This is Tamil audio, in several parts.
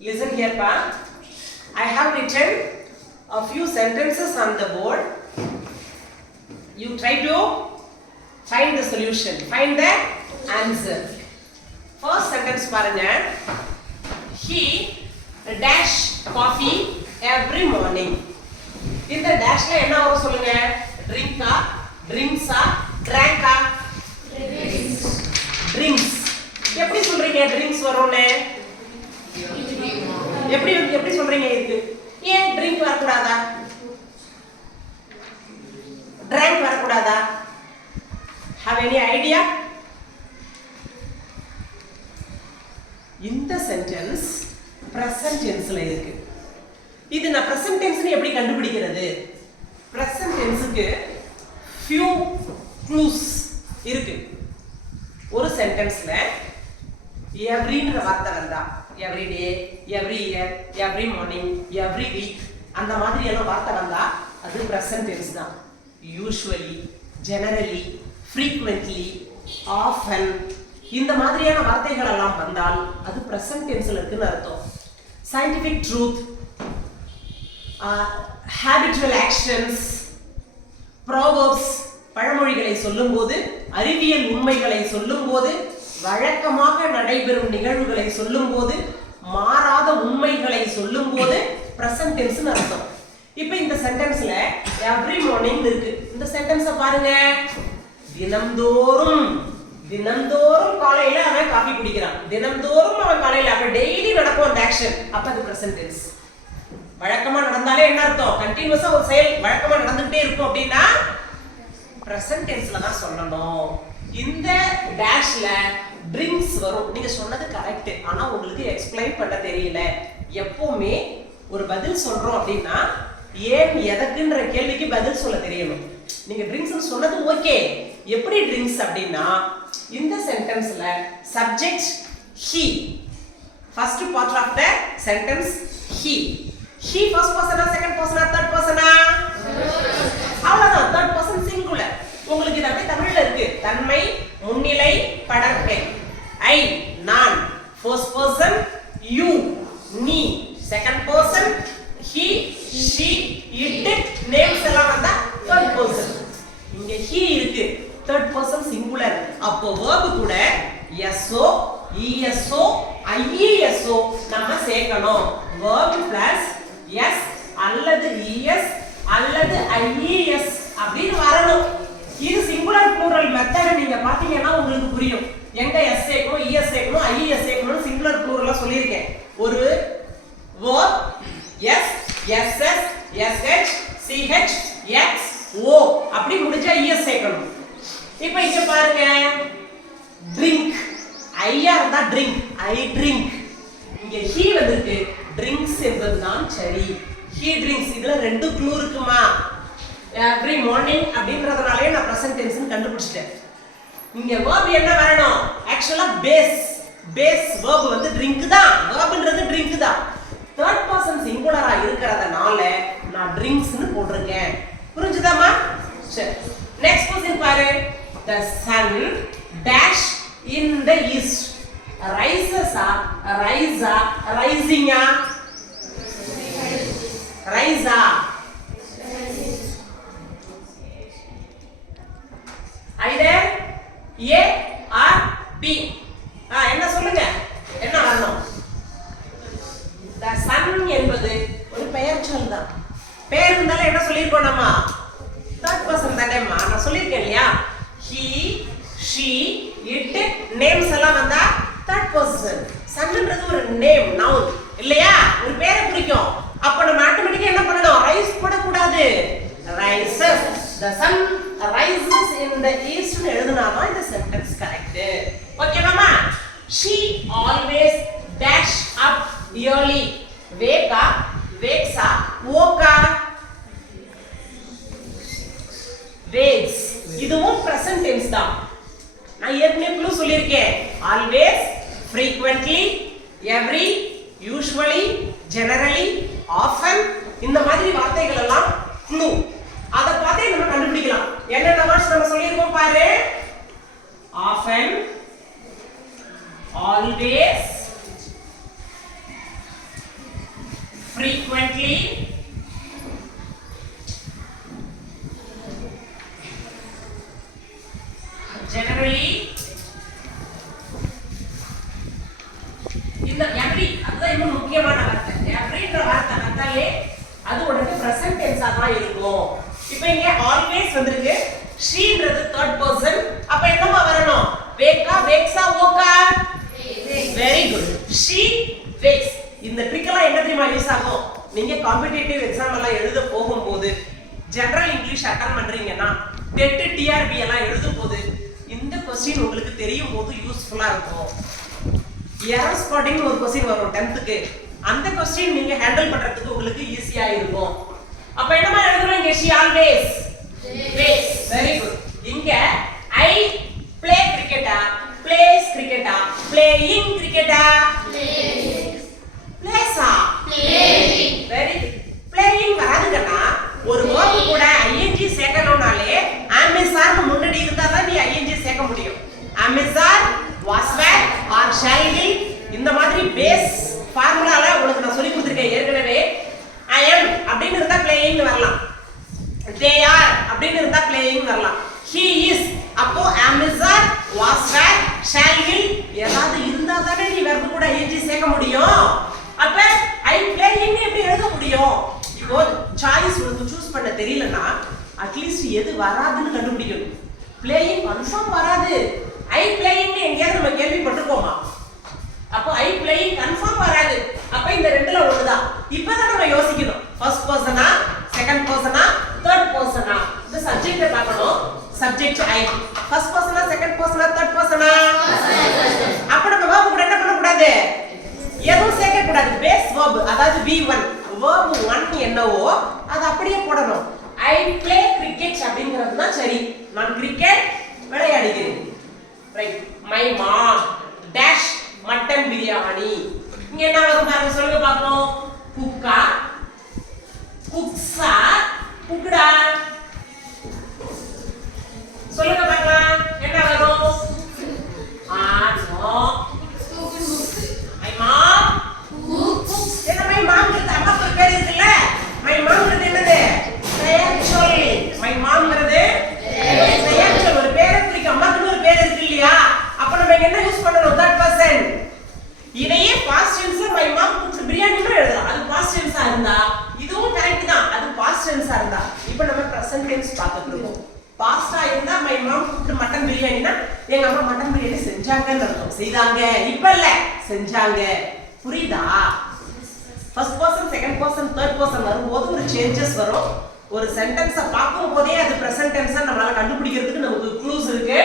Listen here, Pa. I have written a few sentences on the board. You try to find the solution. Find the answer. First sentence பாருங்க. He dash coffee every morning. இந்த டேஷ்ல என்ன வரும் சொல்லுங்க? ட்ரிங்கா, ட்ரிங்க்ஸா, ட்ராங்கா? ட்ரிங்க்ஸ். எப்படி சொல்றீங்க ட்ரிங்க்ஸ் வரும்னு? எப்படி சொல்றீங்க இதுக்கு? ஏன் ட்ரிங்க் வரக்கூடாதா? ட்ராங்க் வரக்கூடாதா? Have any idea? இந்த சென்டென்ஸ் present tenseல இருக்கு. இது நான் present tense னு எப்படி கண்டுபிடிக்கிறது? present tenseக்கு few clues இருக்கு. ஒரு சென்டென்ஸ்ல everyன்ற வார்த்தை வந்தா every day, every year, every morning, every week அந்த மாதிரி எல்லாம் வார்த்தை வந்தா அது present tense தான். usually, generally, frequently, often இந்த மாதிரியான வார்த்தைகள் எல்லாம் வந்தால் அது present tenseல இருக்குன்னு அர்த்தம். scientific truth, habitual actions, proverbs பழமொழிகளை சொல்லும்போது, அறிவியல் உண்மைகளை சொல்லும்போது, வழக்கமாக நடைபெறும் நிகழ்வுகளை சொல்லும்போது, மாறாத உண்மைகளை சொல்லும்போது present tenseன்னு அர்த்தம். இப்போ இந்த சென்டென்ஸ்ல every morning இருக்கு. இந்த சென்டென்ஸை பாருங்க. தினம்தோறும் காலையில அவன் காபி குடிக்கிறான். தினம்தோறும் அவன் காலையில அப்ப டெய்லி நடக்கும் அந்த ஆக்ஷன். அப்ப அது present tense. வழக்கமா நடந்தாலே என்ன அர்த்தம்? கண்டினியூஸா ஒரு செயல் வழக்கமா நடந்துட்டே இருக்கும் அப்படின்னா present tenseல தான் சொல்லணும். இந்த டேஷ்ல ட்ரிங்க்ஸ் வரும். நீங்க சொன்னது கரெக்ட். ஆனா உங்களுக்கு எக்ஸ்பிளைன் பண்ண தெரியல. எப்பவுமே ஒரு பதில் சொல்றோம் அப்படின்னா ஏன் எதற்குன்ற கேள்விக்கு பதில் சொல்ல தெரியணும். நீங்க ட்ரிங்க்ஸ் சொன்னது ஓகே. எப்படி ட்ரிங்க்ஸ் அப்படின்னா இந்த சென்டென்ஸ்ல subject he. First part of the sentence he. He first person or second person or third person ஆ? அவ்வளவுதான். third person singular. உங்களுக்கு இது அப்படியே தமிழ்ல இருக்கு. தன்மை, முன்னிலை, படர்க்கை. I, நான். First person you, நீ. Second person he, she, it, names எல்லாம் வந்தா third person. இங்க he இருக்கு. third person singular. அப்போ verb கூட so, eso, ieso நம்ம சேர்க்கணும். verb plus s அல்லது es அல்லது ies அப்படினு வரணும். இது singular plural method நீங்க பாத்தீங்கன்னா உங்களுக்கு புரியும். எங்க s சேர்க்கணும், es சேர்க்கணும், ies சேர்க்கணும் singular pluralல சொல்லிருக்கேன். ஒரு verb s, ss, sh, ch, x, o அப்படி முடிஞ்சா es சேர்க்கணும். இப்போ இங்க பாருங்க. drink ஐயா இருந்தா drink, I drink. இங்க he வந்திருக்கு. drinks என்பதுதான் சரி. he drinks. இதுல ரெண்டு க்ளூ இருக்குமா? every morning அப்படின்றதுனாலே நான் present tense னு கண்டுபிடிச்சிட்டேன். இங்க verb என்ன வரணும்? ஆக்சுவலா base verb வந்து drink தான். verbன்றது drink தான். third person singular இருக்கிறதுனால நான் drinks னு போட்டுருக்கேன். புரிஞ்சுதாமா? சரி. next question பாரு. the sun dash in the east. rises rising rise either A or B. என்ன சொல்லுங்க? என்ன வரணும்? the sun என்பது ஒரு பெயர்ச்சொல் தான். பெயர் இருந்தால என்ன சொல்லிருக்கோம் நம்ம? third person தானேமா. நான் சொல்லிருக்கேன் இல்லையா? he, she, it names எல்லாம் வந்தா third person. sunன்றது ஒரு நேம், நவுன் இல்லையா? ஒரு பேரை குறிக்கும். அப்ப நம்ம ஆட்டோமேட்டிக்கா என்ன பண்ணணும்? ரைஸ் போட கூடாது. rises. the sun rises in the east னு எழுதுனாமா இந்த சென்டென்ஸ் கரெக்ட். ஓகேவாமா? she always dash up early. wakes up, woke up, wakes. இதுவும் present tense தான். நான் ஏற்கனவே க்ளூ சொல்லிருக்கேன். always, frequently, every, usually, generally, often இந்த மாதிரி வார்த்தைகள் எல்லாம் க்ளூ. அத பார்த்தே நம்ம கண்டுபிடிக்கலாம். என்னென்ன வேர்ட்ஸ் நம்ம சொல்லிருக்கோம் பாரு. often, always, frequently, generally, இந்த every அதுதான் இன்னும் முக்கியமான வார்த்தை. everyன்ற வார்த்தை வந்தாலே அது உடனே present tense-ஆ தான் இருக்கும். இப்போ இங்க always வந்திருக்கு. sheன்றது third person. அப்ப என்னமா வரணும்? wake-ஆ, wakes-ஆ, woke-ஆ? very good. she wakes. இந்த ட்ரிக் எல்லாம் என்ன தெரியுமா யூஸ் ஆகும்? நீங்க காம்படிட்டிவ் எக்ஸாம் எல்லாம் எழுத போகும்போது ஜெனரல் இங்கிலீஷ் அட்டெண்ட் பண்றீங்கன்னா டெட் டிஆர்பி எல்லாம் எழுதும் போது இந்த क्वेश्चन உங்களுக்கு தெரியும் போது யூஸ்ஃபுல்லா இருக்கும். எரர் ஸ்பாட்டிங் ஒரு क्वेश्चन வரும் 10th-க்கு. அந்த क्वेश्चन நீங்க ஹேண்டில் பண்றதுக்கு உங்களுக்கு ஈஸியா இருக்கும். அப்ப என்னமா எழுதுறோம் இங்க she always plays. very good. இங்க I play cricket-ஆ, plays cricket-ஆ, playing cricket-ஆ? plays-ஆ? playing. very good. playing வராதுன்னா ஒரு verb கூட ing சேர்க்கணும்னாலே am is are முன்னாடி இருந்தா தான் நீ ing சேர்க்க முடியும். am is are, was were or shall be இந்த மாதிரி பேஸ் ஃபார்முலால உங்களுக்கு நான் சொல்லி கொடுத்திருக்கேன் ஏற்கனவே. I am அப்படினு இருந்தா playing வரலாம். they are அப்படினு இருந்தா playing வரலாம். he is அப்போ am is are, was were, shall be ஏதாவது இருந்தா தானே நீ verb கூட ing சேர்க்க முடியும். அப்ப I playing எப்படி எழுத முடியும்? இப்போ சாய்ஸ் உங்களுக்கு சூஸ் பண்ண தெரியலனா அட்லீஸ்ட் எது வராதுன்னு கண்டுபிடிக்கணும். playing கன்ஃபார்ம் வராது. I playing எங்கயாவது நம்ம கேள்விப்பட்டிருக்கோமா? அப்போ I playing கன்ஃபார்ம் வராது. அப்ப இந்த ரெண்டுல ஒண்ணுதான். இப்பதான் நம்ம யோசிக்கணும். ஃபர்ஸ்ட் பர்சனா, செகண்ட் பர்சனா, தேர்ட் பர்சனா? இந்த சப்ஜெக்ட்ட பார்க்கணும். Subject I. ஃபர்ஸ்ட் பர்சனா, செகண்ட் பர்சனா, தேர்ட் பர்சனா? அப்ப நம்ம verb கூட என்ன பண்ண கூடாது? எதுவும் சேர்க்க கூடாது. பேஸ் verb அதாவது V1. verb 1 என்னவோ அது அப்படியே போடணும். I play cricket அப்படிங்கிறது தான் சரி. நான் கிரிக்கெட் விளையாடுகிறேன். Right. my mom dash mutton biryani. இங்க என்ன வரும் பாருங்க சொல்லுங்க பாப்போம். குக்கா, குக்ஸா, குக்குடா? சொல்லுங்க பார்க்கலாம். என்ன வரும்? நோ. my mom cooks. என்ன my mom க்கு அம்மாக்கு பேர் இருக்குல்ல? my mom க்கு என்னது? பெயர்ச்சொல். my mom ங்கிறது பெயர்ச்சொல். ஒரு பேரை குறிக்க அம்மாக்கு ஒரு பேர் இருக்கு இல்லையா? அப்ப நம்ம என்ன யூஸ் பண்ணணும்? third person. இதையே past tense my mom cooks பிரியாணின்னு எழுதலாம். அது past tense ஆ இருந்தா இதுவும் கரெக்ட் தான். அது past tense ஆ இருந்தா இப்போ நம்ம present tense பார்த்துட்டு இருக்கோம். past ஆ இருந்தா my mom cooked மட்டன் பிரியாணினா எங்க அம்மா மட்டன் பிரியாணி செஞ்சாங்கன்னு அர்த்தம். செய்தாங்க இப்ப இல்ல, செஞ்சாங்க. புரியுதா? First person, second person, third person வரும்போது ஒரு சேஞ்சஸ் வரும். ஒரு சென்டென்ஸை பார்க்கும்போதே அது பிரசன்ட் டென்ஸா நம்மளால கண்டுபிடிக்கிறதுக்கு நமக்கு க்ளூஸ் இருக்கு.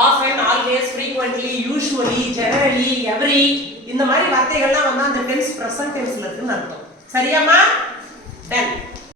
often, always, frequently, usually, generally, every இந்த மாதிரி வார்த்தைகள்லாம் வந்தா அந்த டென்ஸ் பிரசன்ட் டென்ஸ்ல இருக்குன்னு அர்த்தம். சரியாமா? டன்.